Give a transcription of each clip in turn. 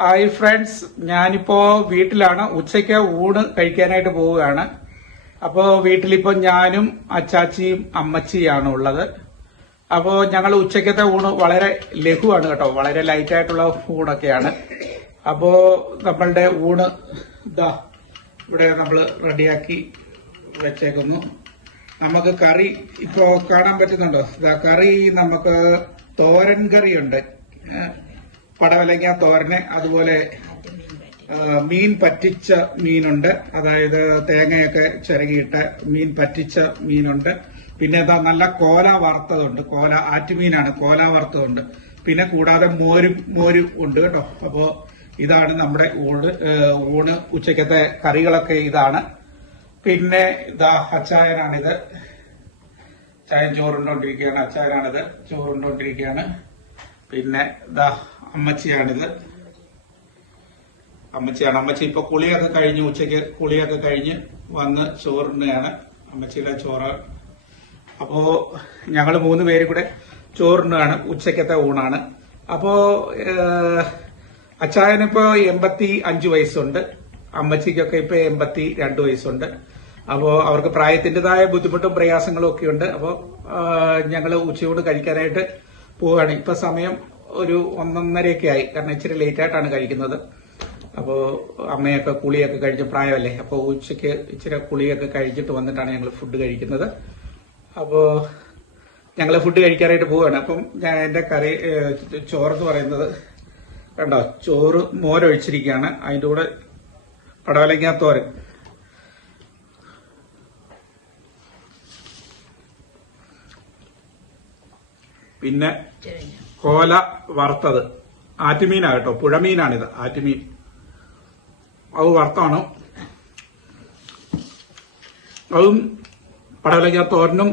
Hi friends ഞാനിപ്പോ വീട്ടിലാണ്. ഉച്ചയ്ക്ക് ഊണ് കഴിക്കാനായിട്ട് പോവുകയാണ്. അപ്പോ വീട്ടിലിപ്പോ ഞാനും അച്ചാച്ചിയും അമ്മച്ചിയാണ് ഉള്ളത്. അപ്പോ ഞങ്ങൾ ഉച്ചക്കത്തെ ഊണ് വളരെ ലഘുവാണ് കേട്ടോ. വളരെ ലൈറ്റ് ആയിട്ടുള്ള ഊണൊക്കെയാണ്. അപ്പോ നമ്മളുടെ ഊണ് ഇതാ ഇവിടെ നമ്മൾ റെഡിയാക്കി വെച്ചേക്കുന്നു. നമുക്ക് കറി ഇപ്പോ കാണാൻ പറ്റുന്നുണ്ടോ? ഇതാ കറി നമുക്ക് തോരൻ കറിയുണ്ട്. പടവലങ്ങ തോരന് അതുപോലെ മീൻ പറ്റിച്ച മീനുണ്ട്. അതായത് തേങ്ങയൊക്കെ ചിരകിയിട്ട് മീൻ പറ്റിച്ച മീനുണ്ട്. പിന്നെ എന്താ നല്ല കോല വറുത്തതുണ്ട്. കോല ആറ്റുമീനാണ് കോല വറുത്തതുണ്ട്. പിന്നെ കൂടാതെ മോരും മോരും ഉണ്ട് കേട്ടോ. അപ്പോ ഇതാണ് നമ്മുടെ ഊണ് ഊണ് ഉച്ചക്കത്തെ കറികളൊക്കെ ഇതാണ്. പിന്നെ ഇതാ അച്ചായനാണിത്. ചായൻ ചോറുണ്ടോണ്ടിരിക്കുകയാണ്. അച്ചായനാണിത് ചോറുണ്ടോണ്ടിരിക്കുകയാണ്. പിന്നെ ഇതാ അമ്മച്ചിയാണിത്. അമ്മച്ചിയാണ്. അമ്മച്ചി ഇപ്പൊ കുളിയൊക്കെ കഴിഞ്ഞ് ഉച്ചയ്ക്ക് കുളിയൊക്കെ കഴിഞ്ഞ് വന്ന് ചോറിനെയാണ് അമ്മച്ചിയുടെ ചോറ്. അപ്പോ ഞങ്ങൾ മൂന്ന് പേര് കൂടെ ചോറിനാണ്. ഉച്ചക്കത്തെ ഊണാണ്. അപ്പോ അച്ചായനിപ്പോ എൺപത്തി അഞ്ച് വയസ്സുണ്ട്. അമ്മച്ചിക്കൊക്കെ ഇപ്പൊ എൺപത്തി രണ്ട് വയസ്സുണ്ട്. അപ്പോ അവർക്ക് പ്രായത്തിന്റെതായ ബുദ്ധിമുട്ടും പ്രയാസങ്ങളും ഒക്കെ ഉണ്ട് അപ്പോ ഞങ്ങൾ ഉച്ചയോട് കഴിക്കാനായിട്ട് പോവുകയാണ് ഇപ്പൊ സമയം ഒരു ഒന്നൊന്നരയൊക്കെ ആയി കാരണം ഇച്ചിരി ലേറ്റ് ആയിട്ടാണ് കഴിക്കുന്നത്. അപ്പോൾ അമ്മയൊക്കെ കുളിയൊക്കെ കഴിച്ച പ്രായമല്ലേ. അപ്പോൾ ഉച്ചയ്ക്ക് ഇച്ചിരി കുളിയൊക്കെ കഴിച്ചിട്ട് വന്നിട്ടാണ് ഞങ്ങൾ ഫുഡ് കഴിക്കുന്നത്. അപ്പോൾ ഞങ്ങൾ ഫുഡ് കഴിക്കാനായിട്ട് പോവുകയാണ് അപ്പം ഞാൻ എന്റെ കറി ചോറെന്ന് പറയുന്നത് കണ്ടോ? ചോറ് മോരൊഴിച്ചിരിക്കുകയാണ്. അതിന്റെ കൂടെ പടവലങ്ങാ പിന്നെ കോല വറുത്തത്. ആറ്റുമീനാണ് കേട്ടോ. പുഴമീനാണിത്. ആറ്റുമീൻ. അത് വറുത്താണ്. അതും പടവലങ്ങ തോരനും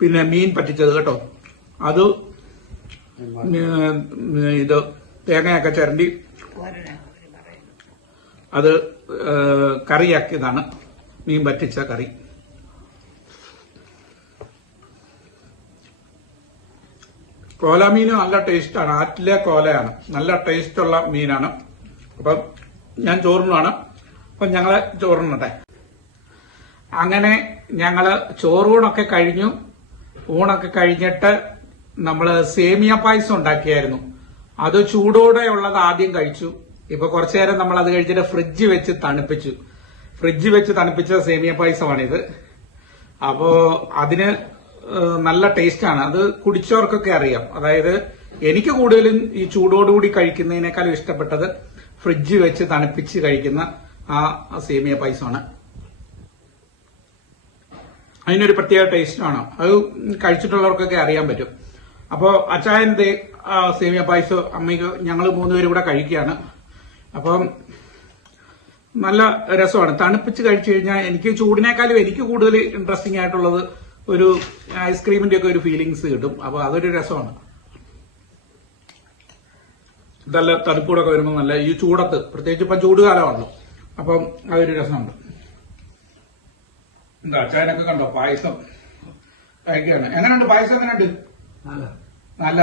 പിന്നെ മീൻ പറ്റിച്ചത് കേട്ടോ. അത് ഇത് തേങ്ങയൊക്കെ ചിരണ്ടി അത് കറിയാക്കിയതാണ്. മീൻ പറ്റിച്ച കറി. കോലാമീൻ നല്ല ടേസ്റ്റാണ്. ആറ്റിലെ കോലയാണ്. നല്ല ടേസ്റ്റുള്ള മീനാണ്. അപ്പം ഞാൻ ചോറിനാണ് അപ്പം ഞങ്ങളെ ചോറിനട്ടെ. അങ്ങനെ ഞങ്ങൾ ചോറൂണൊക്കെ കഴിഞ്ഞു. ഊണൊക്കെ കഴിഞ്ഞിട്ട് നമ്മൾ സേമിയ പായസം ഉണ്ടാക്കിയായിരുന്നു. അത് ചൂടോടെ ഉള്ളത് ആദ്യം കഴിച്ചു. ഇപ്പൊ കുറച്ചു നേരം നമ്മൾ അത് കഴിച്ചിട്ട് ഫ്രിഡ്ജ് വെച്ച് തണുപ്പിച്ചു. ഫ്രിഡ്ജ് വെച്ച് തണുപ്പിച്ച സേമിയ പായസമാണിത്. അപ്പോ അതിന് നല്ല ടേസ്റ്റ് ആണ് അത് കുടിച്ചവർക്കൊക്കെ അറിയാം. അതായത് എനിക്ക് കൂടുതലും ഈ ചൂടോടുകൂടി കഴിക്കുന്നതിനേക്കാളും ഇഷ്ടപ്പെട്ടത് ഫ്രിഡ്ജ് വെച്ച് തണുപ്പിച്ച് കഴിക്കുന്ന ആ സേമിയ പായസമാണ്. അതിനൊരു പ്രത്യേക ടേസ്റ്റാണ് അത് കഴിച്ചിട്ടുള്ളവർക്കൊക്കെ അറിയാൻ പറ്റും. അപ്പോ അച്ചായൻ ദേ ആ സേമിയ പായസം അമ്മയ്ക്ക് ഞങ്ങൾ മൂന്നുപേരും കൂടെ കഴിക്കുകയാണ്. അപ്പം നല്ല രസമാണ്. തണുപ്പിച്ച് കഴിച്ചു കഴിഞ്ഞാൽ എനിക്ക് ചൂടിനേക്കാളും എനിക്ക് കൂടുതൽ ഇൻട്രസ്റ്റിംഗ് ആയിട്ടുള്ളത് ഒരു ഐസ്ക്രീമിന്റെ ഒക്കെ ഒരു ഫീലിങ്സ് കിട്ടും. അപ്പൊ അതൊരു രസമാണ്. നല്ല തണുപ്പൂടൊക്കെ വരുമ്പോൾ നല്ല ഈ ചൂടത്ത് പ്രത്യേകിച്ച് ഇപ്പം ചൂടുകാലമാണല്ലോ. അപ്പം അതൊരു രസമുണ്ട്. എന്താ അച്ചായനൊക്കെ കണ്ടോ? പായസം. കഴിക്കുകയാണ് എങ്ങനെയുണ്ട്? പായസം എങ്ങനെയുണ്ട്? നല്ല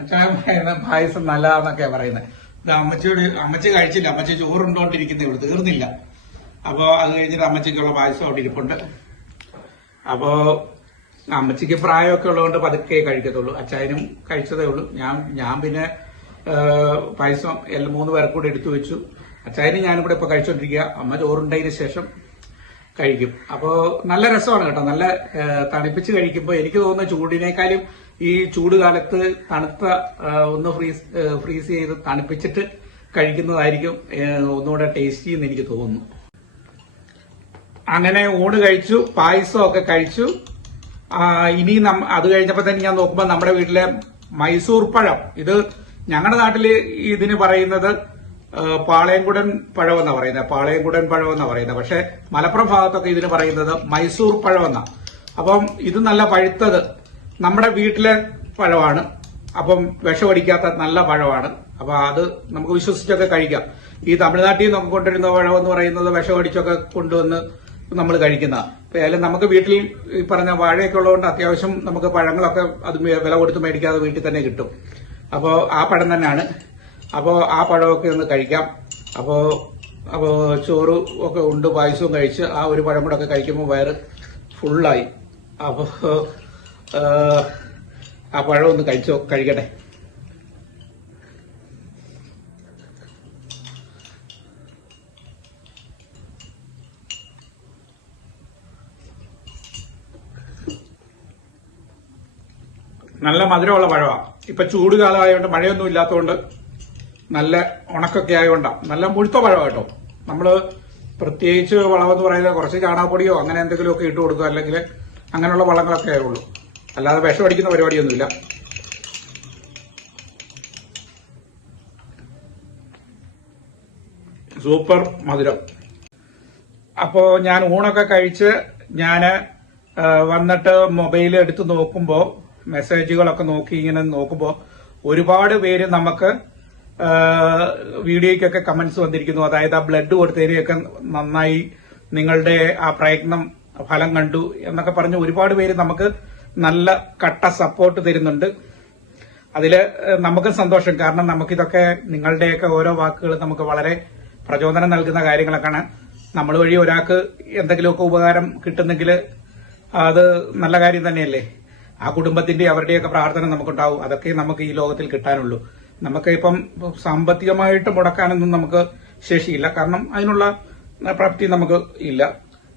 അച്ചായൻ പായസം നല്ലതാന്നൊക്കെയാ പറയുന്നത് ഇത് അമ്മച്ചിയോട് അമ്മച്ചി കഴിച്ചില്ല. അമ്മച്ചി ചോറുണ്ടോണ്ടിരിക്കുന്നേ ഇവിടെ തീർന്നില്ല. അപ്പോ അത് കഴിഞ്ഞിട്ട് അമ്മച്ചിക്കുള്ള പായസം അവിടെ ഇരിപ്പുണ്ട്. അപ്പോ അമ്മച്ചിക്ക് പ്രായമൊക്കെ ഉള്ളതുകൊണ്ട് പതുക്കെ കഴിക്കത്തുള്ളൂ. അച്ചായനും കഴിച്ചതേ ഉള്ളൂ. ഞാൻ ഞാൻ പിന്നെ പായസം എല്ലാ മൂന്ന് പേർക്ക് കൂടെ എടുത്തു വെച്ചു. അച്ചായനും ഞാനും കൂടെ ഇപ്പൊ കഴിച്ചോണ്ടിരിക്കുക അമ്മ ചോറുണ്ടതിന് ശേഷം കഴിക്കും. അപ്പോൾ നല്ല രസമാണ് കേട്ടോ. നല്ല തണുപ്പിച്ച് കഴിക്കുമ്പോൾ എനിക്ക് തോന്നുന്ന ചൂടിനേക്കാളും ഈ ചൂട് കാലത്ത് തണുത്ത ഒന്ന് ഫ്രീസ് ഫ്രീസ് ചെയ്ത് തണുപ്പിച്ചിട്ട് കഴിക്കുന്നതായിരിക്കും ഒന്നുകൂടെ ടേസ്റ്റി എന്ന് എനിക്ക് തോന്നുന്നു. അങ്ങനെ ഊണ് കഴിച്ചു പായസമൊക്കെ കഴിച്ചു. ഇനി അത് കഴിഞ്ഞപ്പോ തന്നെ ഞാൻ നോക്കുമ്പോൾ നമ്മുടെ വീട്ടിലെ മൈസൂർ പഴം. ഇത് ഞങ്ങളുടെ നാട്ടിൽ ഇതിന് പറയുന്നത് പാളയംകുടൻ പഴം എന്നാ പറയുന്നത് പാളയംകുടൻ പഴം എന്നാ പറയുന്നത് പക്ഷെ മലപ്പുറം ഭാഗത്തൊക്കെ ഇതിന് പറയുന്നത് മൈസൂർ പഴം എന്നാ അപ്പം ഇത് നല്ല പഴുത്തത് നമ്മുടെ വീട്ടിലെ പഴമാണ്. അപ്പം വിഷമടിക്കാത്ത നല്ല പഴമാണ്. അപ്പൊ അത് നമുക്ക് വിശ്വസിച്ചൊക്കെ കഴിക്കാം. ഈ തമിഴ്നാട്ടിൽ നിന്ന് കൊണ്ടുവരുന്ന പഴം എന്ന് പറയുന്നത് വിഷമടിച്ചൊക്കെ കൊണ്ടുവന്ന് നമ്മൾ കഴിക്കുന്ന. ഏതായാലും നമുക്ക് വീട്ടിൽ ഈ പറഞ്ഞ വാഴയൊക്കെ ഉള്ളതുകൊണ്ട് അത്യാവശ്യം നമുക്ക് പഴങ്ങളൊക്കെ അത് വില കൊടുത്ത് മേടിക്കാതെ വീട്ടിൽ തന്നെ കിട്ടും. അപ്പോൾ ആ പഴം തന്നെയാണ്. അപ്പോൾ ആ പഴമൊക്കെ ഒന്ന് കഴിക്കാം. അപ്പോൾ അപ്പോൾ ചോറ് ഒക്കെ ഉണ്ട് പായസവും കഴിച്ച് ആ ഒരു പഴം കൂടെ ഒക്കെ കഴിക്കുമ്പോൾ വയറ് ഫുള്ളായി അപ്പോൾ ആ പഴം ഒന്ന് കഴിച്ചോ കഴിക്കട്ടെ? നല്ല മധുരമുള്ള പഴമാണ് ഇപ്പൊ ചൂട് കാലമായതുകൊണ്ട് മഴയൊന്നും ഇല്ലാത്തതുകൊണ്ട് നല്ല ഉണക്കൊക്കെ ആയതുകൊണ്ടാണ് നല്ല മുഴുത്ത പഴം കേട്ടോ. നമ്മൾ പ്രത്യേകിച്ച് വളമെന്ന് പറയുന്നത് കുറച്ച് ചാണകപ്പൊടിയോ അങ്ങനെ എന്തെങ്കിലുമൊക്കെ ഇട്ട് കൊടുക്കുക. അല്ലെങ്കിൽ അങ്ങനെയുള്ള വളങ്ങളൊക്കെ ആയുള്ളൂ. അല്ലാതെ വിഷം അടിക്കുന്ന പരിപാടിയൊന്നുമില്ല. സൂപ്പർ മധുരം. അപ്പോ ഞാൻ ഊണൊക്കെ കഴിച്ച് ഞാൻ വന്നിട്ട് മൊബൈൽ എടുത്ത് നോക്കുമ്പോ മെസ്സേജുകളൊക്കെ നോക്കി ഇങ്ങനെ നോക്കുമ്പോൾ ഒരുപാട് പേര് നമുക്ക് വീഡിയോയ്ക്കൊക്കെ കമന്റ്സ് വന്നിരിക്കുന്നു. അതായത് ആ ബ്ലഡ് കൊടുത്തതിനെയൊക്കെ നന്നായി നിങ്ങളുടെ ആ പ്രയത്നം ഫലം കണ്ടു എന്നൊക്കെ പറഞ്ഞ് ഒരുപാട് പേര് നമുക്ക് നല്ല കട്ട സപ്പോർട്ട് തരുന്നുണ്ട്. ഏഹ്, നമുക്കും സന്തോഷം. കാരണം നമുക്കിതൊക്കെ നിങ്ങളുടെയൊക്കെ ഓരോ വാക്കുകൾ നമുക്ക് വളരെ പ്രചോദനം നൽകുന്ന കാര്യങ്ങളൊക്കെയാണ്. നമ്മൾ വഴി ഒരാൾക്ക് എന്തെങ്കിലുമൊക്കെ ഉപകാരം കിട്ടുന്നെങ്കിൽ അത് നല്ല കാര്യം തന്നെയല്ലേ? ആ കുടുംബത്തിന്റെ അവരുടെയൊക്കെ പ്രാർത്ഥന നമുക്കുണ്ടാവും. അതൊക്കെ നമുക്ക് ഈ ലോകത്തിൽ കിട്ടാനുള്ളൂ. നമുക്ക് ഇപ്പം സാമ്പത്തികമായിട്ട് മുടക്കാനൊന്നും നമുക്ക് ശേഷിയില്ല. കാരണം അതിനുള്ള പ്രാപ്തി നമുക്ക് ഇല്ല.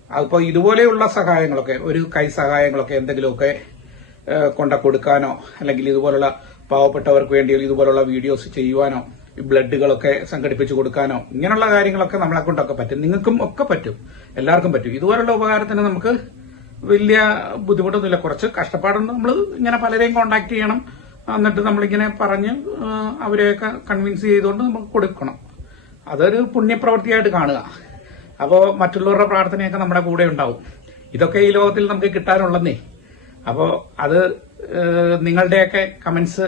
അപ്പോൾ ഇതുപോലെയുള്ള സഹായങ്ങളൊക്കെ ഒരു കൈ സഹായങ്ങളൊക്കെ എന്തെങ്കിലുമൊക്കെ കൊണ്ട കൊടുക്കാനോ അല്ലെങ്കിൽ ഇതുപോലുള്ള പാവപ്പെട്ടവർക്ക് വേണ്ടി ഇതുപോലുള്ള വീഡിയോസ് ചെയ്യുവാനോ ബ്ലഡുകളൊക്കെ സംഘടിപ്പിച്ചു കൊടുക്കാനോ ഇങ്ങനെയുള്ള കാര്യങ്ങളൊക്കെ നമ്മളെ കൊണ്ടൊക്കെ പറ്റും. നിങ്ങൾക്കും ഒക്കെ പറ്റും. എല്ലാവർക്കും പറ്റും. ഇതുപോലുള്ള ഉപകാരത്തിന് നമുക്ക് വലിയ ബുദ്ധിമുട്ടൊന്നുമില്ല. കുറച്ച് കഷ്ടപ്പാടുണ്ട്. നമ്മൾ ഇങ്ങനെ പലരെയും കോണ്ടാക്ട് ചെയ്യണം. എന്നിട്ട് നമ്മളിങ്ങനെ പറഞ്ഞ് അവരെയൊക്കെ കൺവിൻസ് ചെയ്തുകൊണ്ട് നമുക്ക് കൊടുക്കണം. അതൊരു പുണ്യപ്രവൃത്തിയായിട്ട് കാണുക. അപ്പോൾ മറ്റുള്ളവരുടെ പ്രാർത്ഥനയൊക്കെ നമ്മുടെ കൂടെ ഉണ്ടാവും. ഇതൊക്കെ ഈ ലോകത്തിൽ നമുക്ക് കിട്ടാനുള്ളന്നേ അപ്പോൾ അത് നിങ്ങളുടെയൊക്കെ കമൻസ്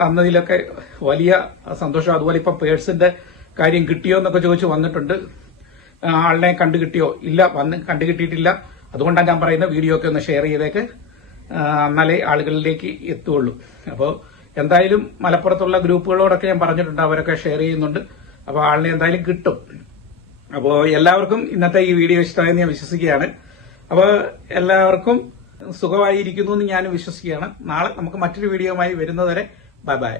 തന്നതിലൊക്കെ വലിയ സന്തോഷം. അതുപോലെ ഇപ്പം പേഴ്സിന്റെ കാര്യം കിട്ടിയോ എന്നൊക്കെ ചോദിച്ച് വന്നിട്ടുണ്ട്. ആളിനെ കണ്ടു കിട്ടിയോ ഇല്ല. വന്ന് കണ്ടു കിട്ടിയിട്ടില്ല അതുകൊണ്ടാണ് ഞാൻ പറയുന്നത് വീഡിയോ ഒക്കെ ഒന്ന് ഷെയർ ചെയ്തേക്ക്. എന്നാലേ ആളുകളിലേക്ക് എത്തുള്ളൂ അപ്പോൾ എന്തായാലും മലപ്പുറത്തുള്ള ഗ്രൂപ്പുകളോടൊക്കെ ഞാൻ പറഞ്ഞിട്ടുണ്ട് അവരൊക്കെ ഷെയർ ചെയ്യുന്നുണ്ട്. അപ്പോൾ ആളിനെ എന്തായാലും കിട്ടും. അപ്പോൾ എല്ലാവർക്കും ഇന്നത്തെ ഈ വീഡിയോ ഇഷ്ടമായെന്ന് ഞാൻ വിശ്വസിക്കുകയാണ്. അപ്പോൾ എല്ലാവർക്കും സുഖമായിരിക്കുന്നു എന്ന് ഞാൻ വിശ്വസിക്കുകയാണ്. നാളെ നമുക്ക് മറ്റൊരു വീഡിയോയുമായി വരുന്നതുവരെ ബൈ ബൈ